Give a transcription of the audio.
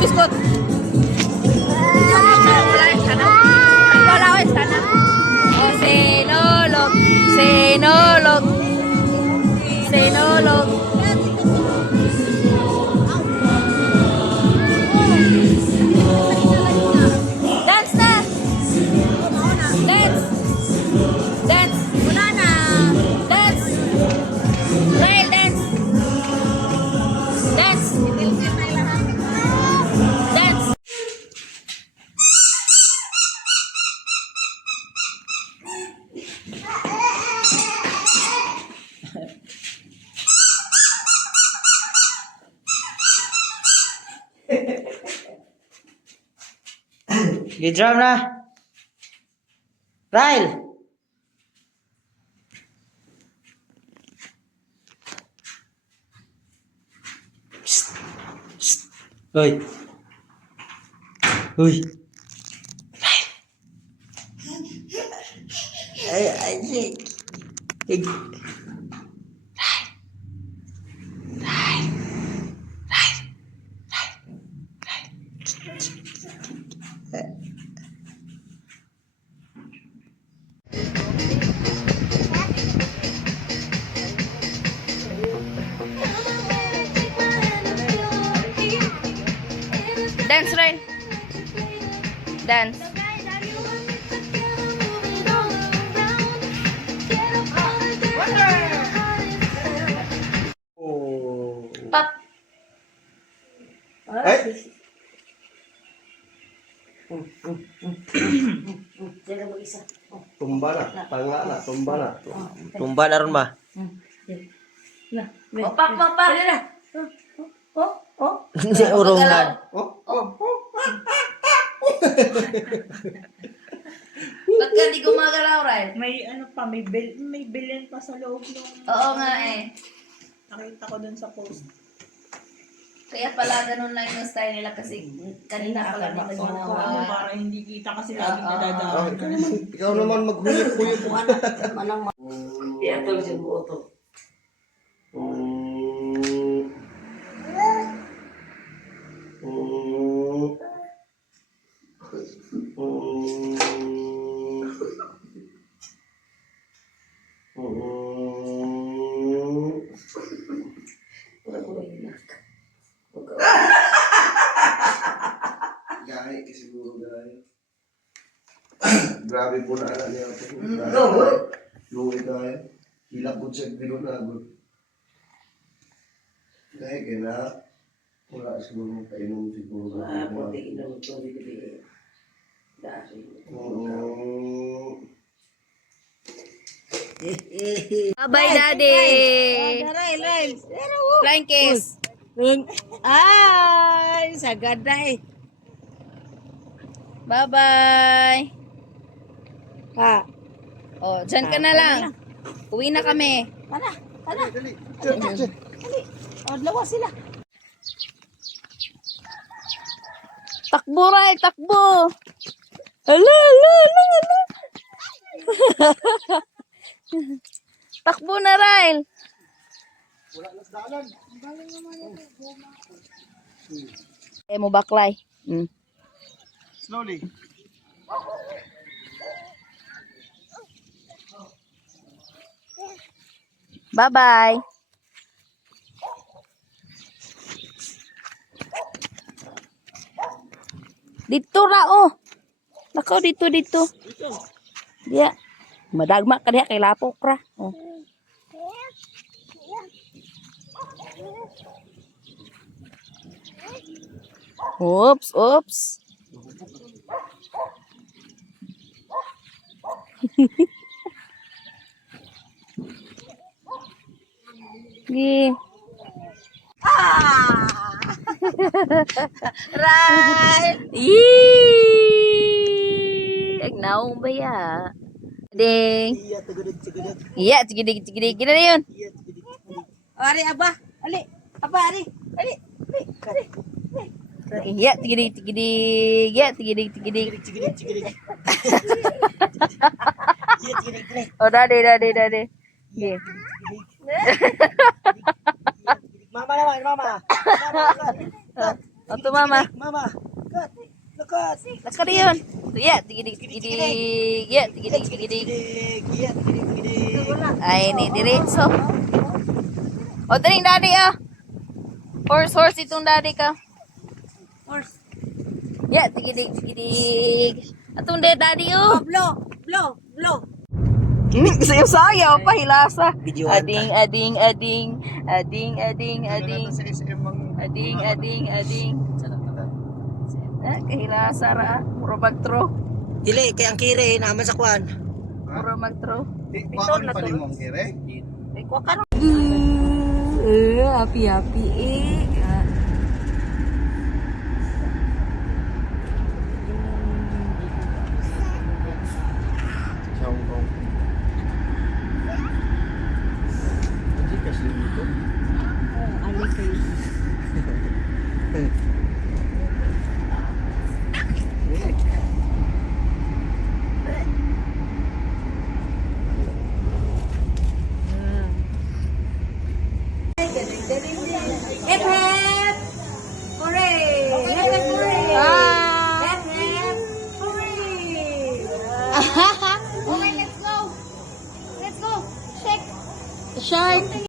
biskut. Wala sana. Oh, sinulog. Sinulog. Sinulog. Dance na. Dance. Dance. Wala na. Dance. Rail dance. Dance. Dance. Gidram na. Ryle. Psst. Psst. Hoy. Hoy. Ryle. Ay, ay, ay. Ay. Dance, Rain. Dance. Oh. Pop. Ay. Tumba na, tanga na, tumba na. Tumba na ron ba? Oh, pop, pop, pop. Hindi urungan. Ba't ka di gumagalaw, Rain? May ano pa, may billion pa sa loob ng... Oo nga eh. Nakita ko dun sa post. Kaya pala ganun lang yung style nila kasi kanina pa lang nila Oo, ginawa. para hindi kita kasi laging Ah, nadadaan. ikaw naman maghuyok-huyok. Iya tuh si moto. Gahi kasi siguro gahi. Grabe po na anak niya ako. Luwi gahi. Hilak po siya binunagod. Gahi kaya na. Wala siguro kainom siguro. Ah, puti ina moto di di. Dari. Bye, Daddy! Flying kiss! Ay, sagad na eh. Bye-bye! Ha, Oh, dyan ka na lang. Uwi na kami. Dali. Diyan. o dalawa sila. Takbo, Ray! Takbo! Hala, hala, hala, hala! Takbo na, Ray! Wala na sa daanan. Mo baklay. Slowly. Bye-bye! Dito ra, oh! Nakaw, dito. Diya. Madagma ka diya, kay lapok ra. Oh. Oops. Gi. Right! Yee! Agnaong ba ya? Ding. Iya, cigidig. Gina na yun. Ari, aba. Ali. Aba, ari. Ali. Iya, cigidig. Iya, cigidig. Oh, dade. Iya. Mama naman, mama. Oto mama. Mama. Kat. Lakat. Lakad yun. Ya, tigidig, tigidig. Ya, tigidig, tigidig. Iya, tigidig. Ay, ni diretso. O, daling daddy ah. Horse itong daddy ka. Horse. Ya, tigidig, tigidig. Atong daddy oh. Blow. Sayaw-sayaw pa hilasa. Videohan Ading, ka. ading, ading. Ading, ading, ading. Sa SM ang... Ading, ading, ading. Ah, kahilasa ra. Puro magtro. Dili, kay ang kire, naman sa kwan. Puro magtro. Bakit pa rin mong kire? Ay, kuha ka ron. Api-api eh. Sa Hong Kong. Hindi kasi dito. Oh, ano kayo?